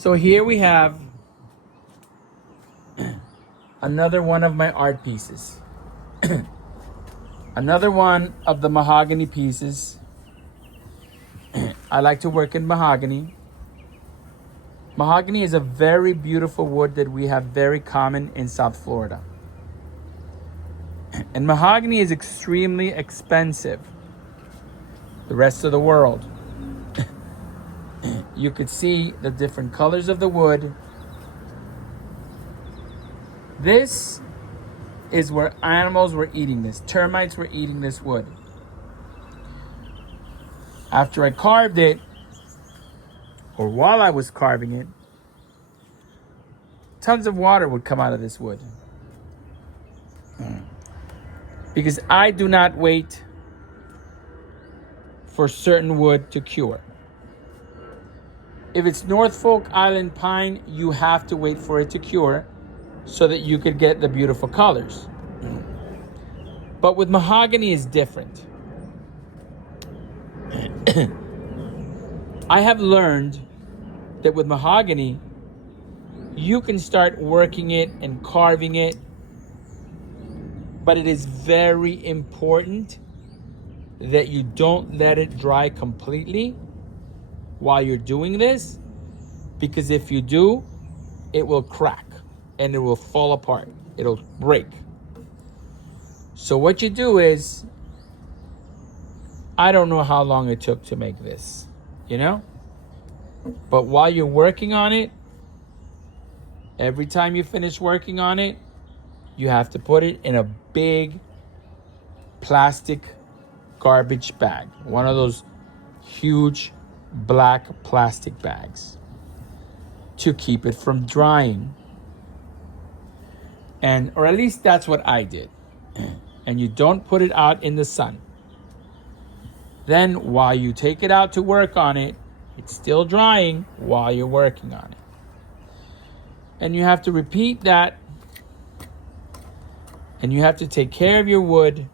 So here we have another one of my art pieces. Another one of the mahogany pieces. I like to work in mahogany. Mahogany is a very beautiful wood that we have very common in South Florida. And mahogany is extremely expensive. The rest of the world. You could see the different colors of the wood. This is where animals were eating this. Termites were eating this wood. After I carved it, or while I was carving it, tons of water would come out of this wood. Because I do not wait for certain wood to cure. If it's Norfolk Island pine, you have to wait for it to cure so that you could get the beautiful colors. But with mahogany is different. I have learned that with mahogany, you can start working it and carving it, but it is very important that you don't let it dry completely while you're doing this, because if you do, it will crack and it will fall apart. It'll break. So what you do is, I don't know how long it took to make this, you know? But while you're working on it, every time you finish working on it, you have to put it in a big plastic garbage bag. One of those huge black plastic bags to keep it from drying. And, or at least that's what I did. And you don't put it out in the sun. Then while you take it out to work on it, it's still drying while you're working on it. And you have to repeat that. And you have to take care of your wood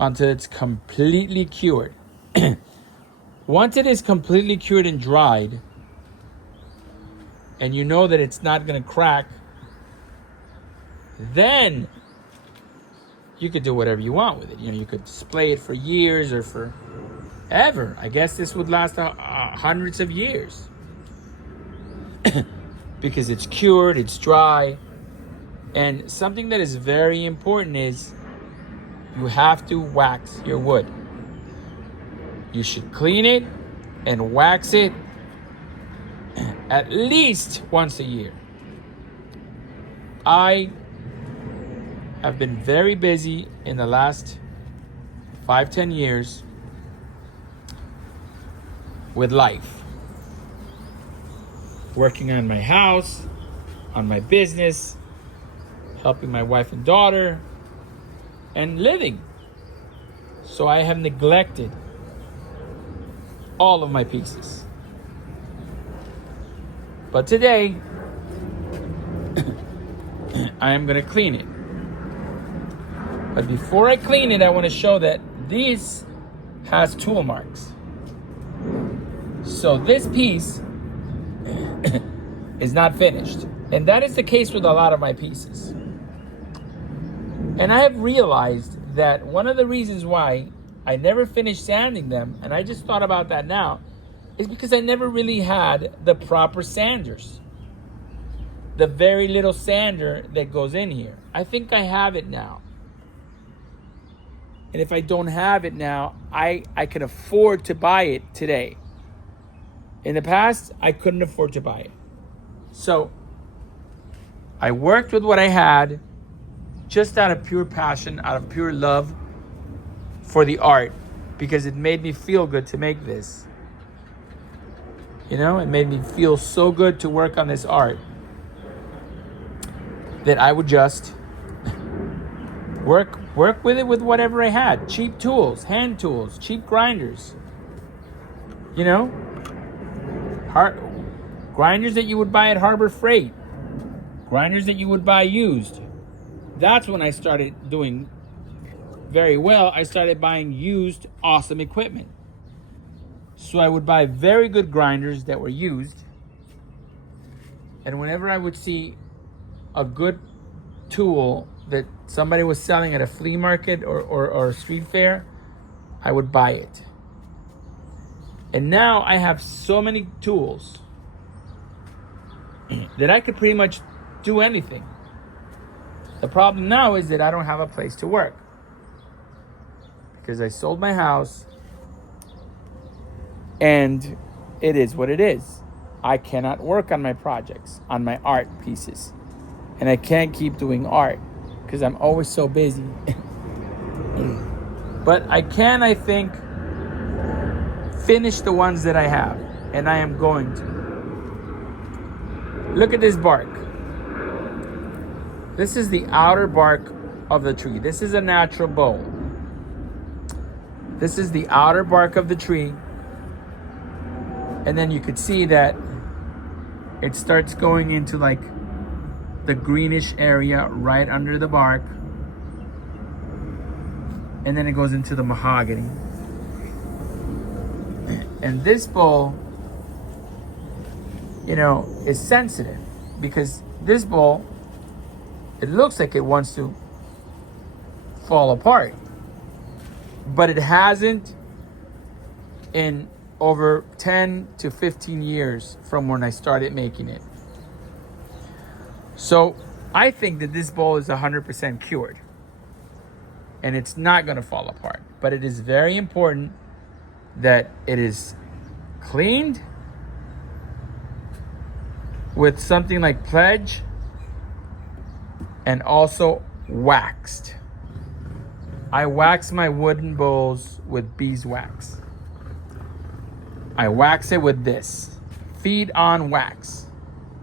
until it's completely cured. Once it is completely cured and dried, and you know that it's not going to crack, then you could do whatever you want with it. You know, you could display it for years or forever. I guess this would last hundreds of years. Because it's cured, it's dry. And something that is very important is you have to wax your wood. You should clean it and wax it at least once a year. I have been very busy in the last 5-10 years with life. Working on my house, on my business, helping my wife and daughter, and living. So I have neglected all of my pieces. But today, I am going to clean it. But before I clean it, I want to show that this has tool marks. So this piece is not finished. And that is the case with a lot of my pieces. And I have realized that one of the reasons why I never finished sanding them, and I just thought about that now, is because I never really had the proper sanders. The very little sander that goes in here. I think I have it now. And if I don't have it now, I can afford to buy it today. In the past, I couldn't afford to buy it. So I worked with what I had just out of pure passion, out of pure love for the art, because it made me feel good to make this. You know, it made me feel so good to work on this art that I would just work with it with whatever I had. Cheap tools, hand tools, cheap grinders. You know, grinders that you would buy at Harbor Freight. Grinders that you would buy used. That's when I started doing very well. I started buying used, awesome equipment. So I would buy very good grinders that were used, And whenever I would see a good tool that somebody was selling at a flea market or a street fair, I would buy it. And now I have so many tools that I could pretty much do anything. The problem now is that I don't have a place to work because I sold my house, and it is what it is. I cannot work on my projects, on my art pieces, and I can't keep doing art because I'm always so busy. But I can, I think, finish the ones that I have, and I am going to. Look at this bark. This is the outer bark of the tree. This is a natural bowl. This is the outer bark of the tree. And then you could see that it starts going into like the greenish area right under the bark. And then it goes into the mahogany. And this bowl, is sensitive because this bowl, it looks like it wants to fall apart, but it hasn't in over 10 to 15 years from when I started making it. So I think that this bowl is 100% cured and it's not going to fall apart, but it is very important that it is cleaned with something like Pledge and also waxed. I wax my wooden bowls with beeswax. I wax it with this Feed On Wax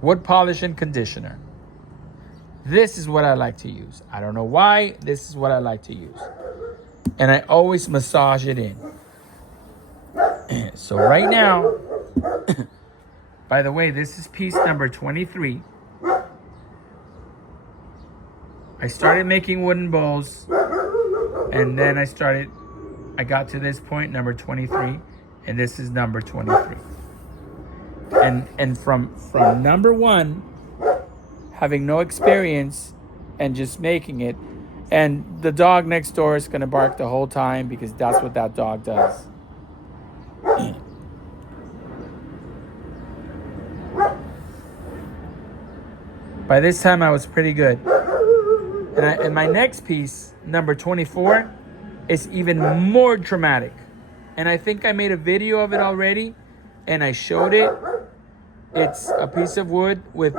wood polish and conditioner. This is what I like to use. I don't know why. This is what I like to use. And I always massage it in. So right now, by the way, this is piece number 23. I started making wooden bowls, and then I got to this point, number 23, and this is number 23. And from number 1, having no experience and just making it, and the dog next door is going to bark the whole time because that's what that dog does. By this time, I was pretty good. And my next piece, number 24, is even more dramatic. And I think I made a video of it already, and I showed it. It's a piece of wood with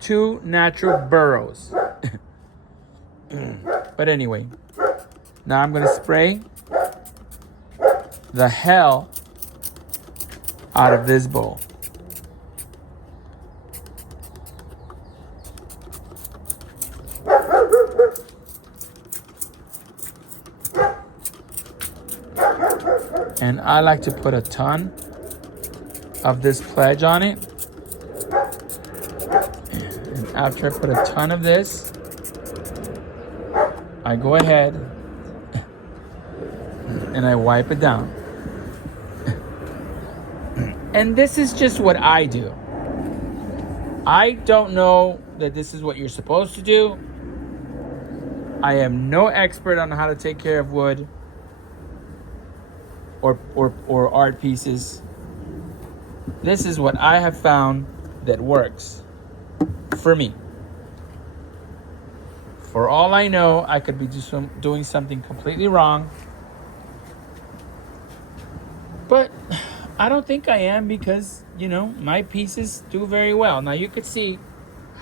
2 natural burrows. But anyway, now I'm going to spray the hell out of this bowl. And I like to put a ton of this Pledge on it. And after I put a ton of this, I go ahead and I wipe it down. And this is just what I do. I don't know that this is what you're supposed to do. I am no expert on how to take care of wood or art pieces. This is what I have found that works for me. For all I know, I could be doing something completely wrong. But I don't think I am because, my pieces do very well. Now you could see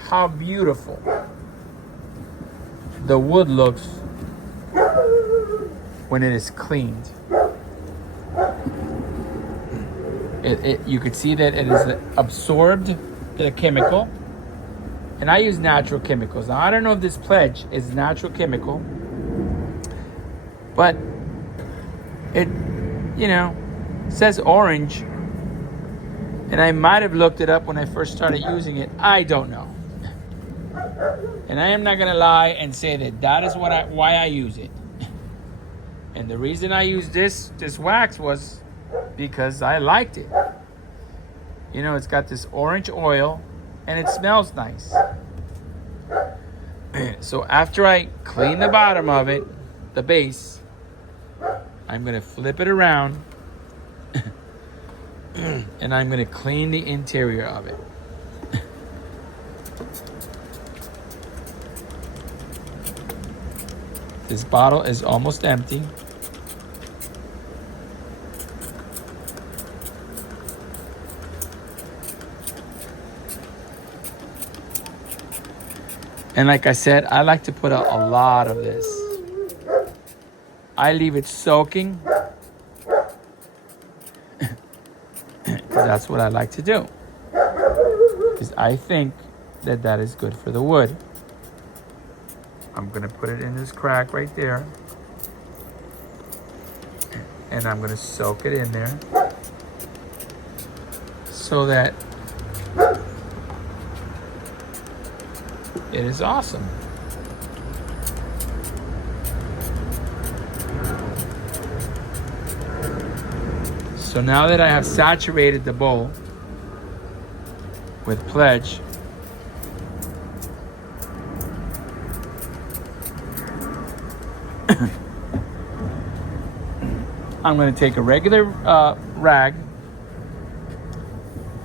how beautiful the wood looks when it is cleaned. You could see that it is absorbed the chemical. And I use natural chemicals. Now, I don't know if this Pledge is natural chemical, but it, says orange. And I might have looked it up when I first started using it. I don't know. And I am not going to lie and say that is why I use it. And the reason I used this wax was because I liked it. It's got this orange oil and it smells nice. So after I clean the bottom of it, the base, I'm going to flip it around and I'm going to clean the interior of it. This bottle is almost empty. And like I said, I like to put a lot of this. I leave it soaking. That's what I like to do. Because I think that that is good for the wood. I'm going to put it in this crack right there. And I'm going to soak it in there. So that it is awesome. So now that I have saturated the bowl with Pledge, I'm going to take a regular rag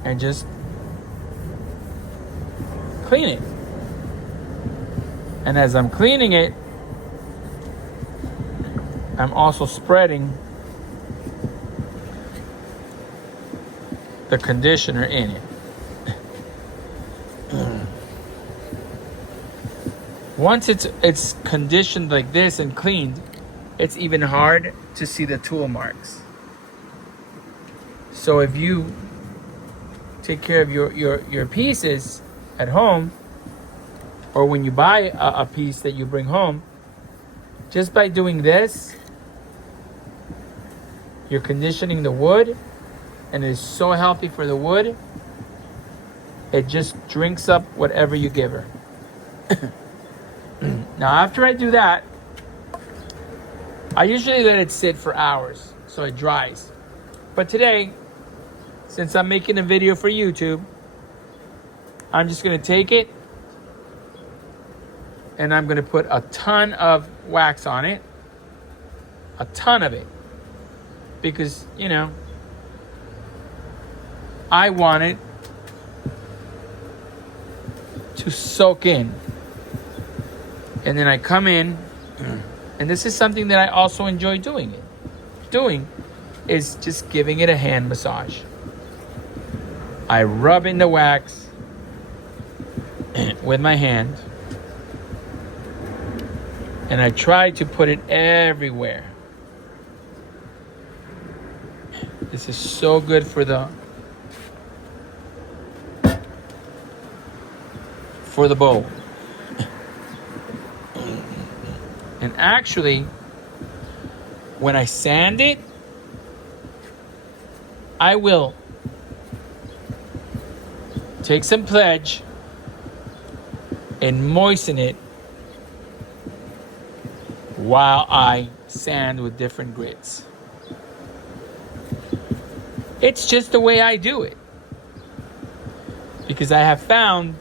and just clean it. And as I'm cleaning it, I'm also spreading the conditioner in it. Once it's conditioned like this and cleaned, it's even hard to see the tool marks. So if you take care of your pieces at home, or when you buy a piece that you bring home, just by doing this, you're conditioning the wood, and it is so healthy for the wood. It just drinks up whatever you give her. Now, after I do that, I usually let it sit for hours so it dries. But today, since I'm making a video for YouTube, I'm just going to take it and I'm going to put a ton of wax on it. A ton of it. Because, you know, I want it to soak in. And then I come in, and this is something that I also enjoy doing is just giving it a hand massage. I rub in the wax with my hand, and I try to put it everywhere. This is so good for the bowl. And actually, when I sand it, I will take some Pledge and moisten it while I sand with different grits. It's just the way I do it. Because I have found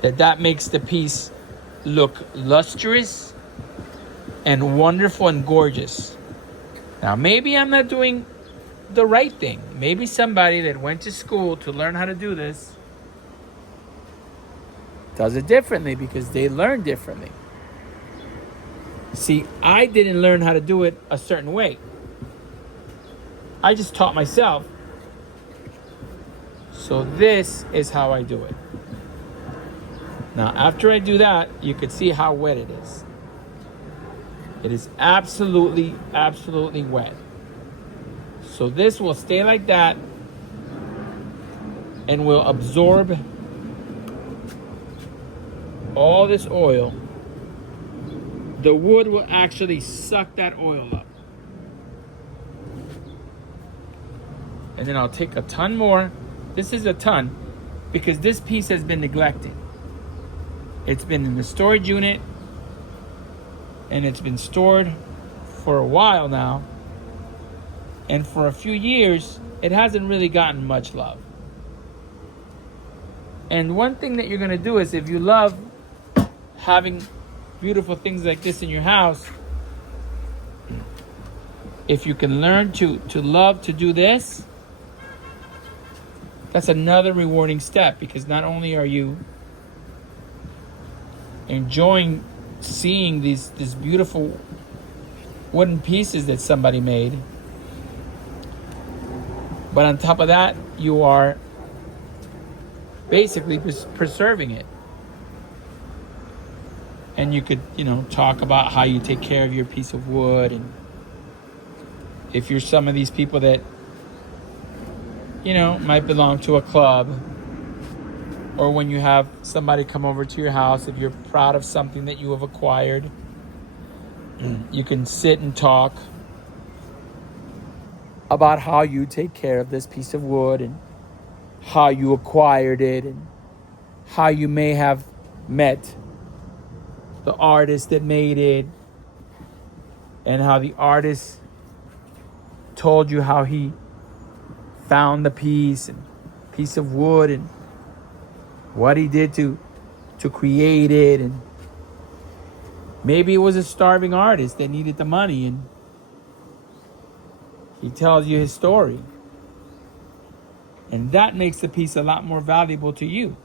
that makes the piece look lustrous and wonderful and gorgeous. Now, maybe I'm not doing the right thing. Maybe somebody that went to school to learn how to do this does it differently because they learn differently. See, I didn't learn how to do it a certain way. I just taught myself. So this is how I do it. Now, after I do that, you can see how wet it is. It is absolutely, absolutely wet. So this will stay like that and will absorb all this oil. The wood will actually suck that oil up. And then I'll take a ton more. This is a ton because this piece has been neglected. It's been in the storage unit and it's been stored for a while now. And for a few years, it hasn't really gotten much love. And one thing that you're going to do is, if you love having beautiful things like this in your house, if you can learn to love to do this, that's another rewarding step, because not only are you enjoying seeing these beautiful wooden pieces that somebody made, but on top of that, you are basically preserving it. And you could, talk about how you take care of your piece of wood. And if you're some of these people that, might belong to a club, or when you have somebody come over to your house, if you're proud of something that you have acquired, you can sit and talk about how you take care of this piece of wood, and how you acquired it, and how you may have met the artist that made it, and how the artist told you how he found the piece of wood, and what he did to create it. And maybe it was a starving artist that needed the money, and he tells you his story. And that makes the piece a lot more valuable to you.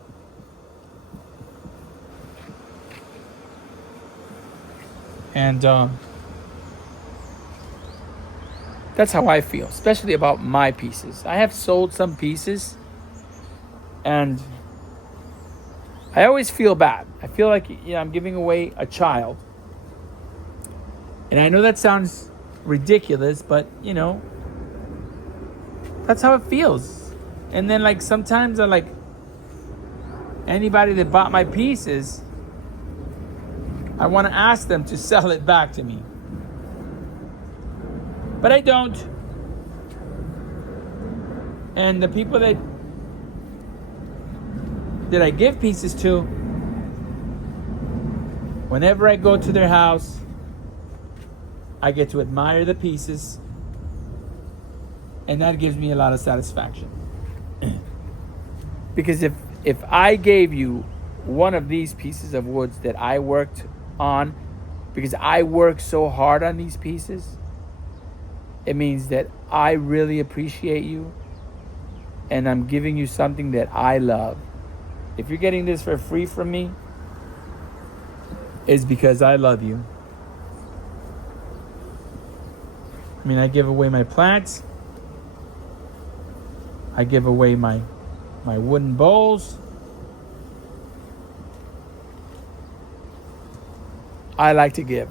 And that's how I feel, especially about my pieces. I have sold some pieces, and I always feel bad. I feel like I'm giving away a child. And I know that sounds ridiculous, but that's how it feels. And then sometimes I anybody that bought my pieces, I want to ask them to sell it back to me. But I don't. And the people that I give pieces to, whenever I go to their house, I get to admire the pieces, and that gives me a lot of satisfaction. Because if I gave you one of these pieces of wood that I worked on, because I worked so hard on these pieces, it means that I really appreciate you, and I'm giving you something that I love. If you're getting this for free from me, it's because I love you. I mean, I give away my plants. I give away my wooden bowls. I like to give.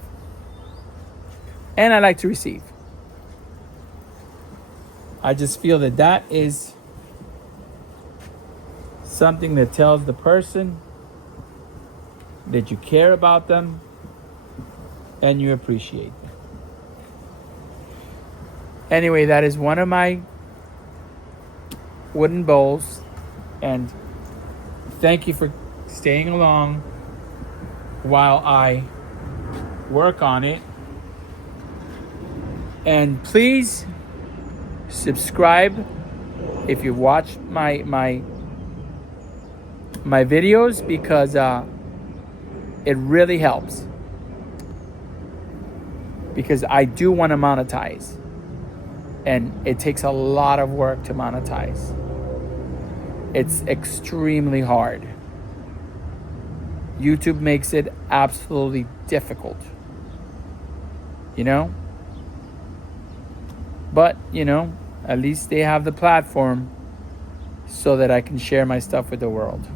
And I like to receive. I just feel that is something that tells the person that you care about them and you appreciate them. Anyway, that is one of my wooden bowls, and thank you for staying along while I work on it. And please subscribe if you watch my videos, because it really helps, because I do want to monetize, and it takes a lot of work to monetize. It's extremely hard. YouTube makes it absolutely difficult, but at least they have the platform so that I can share my stuff with the world.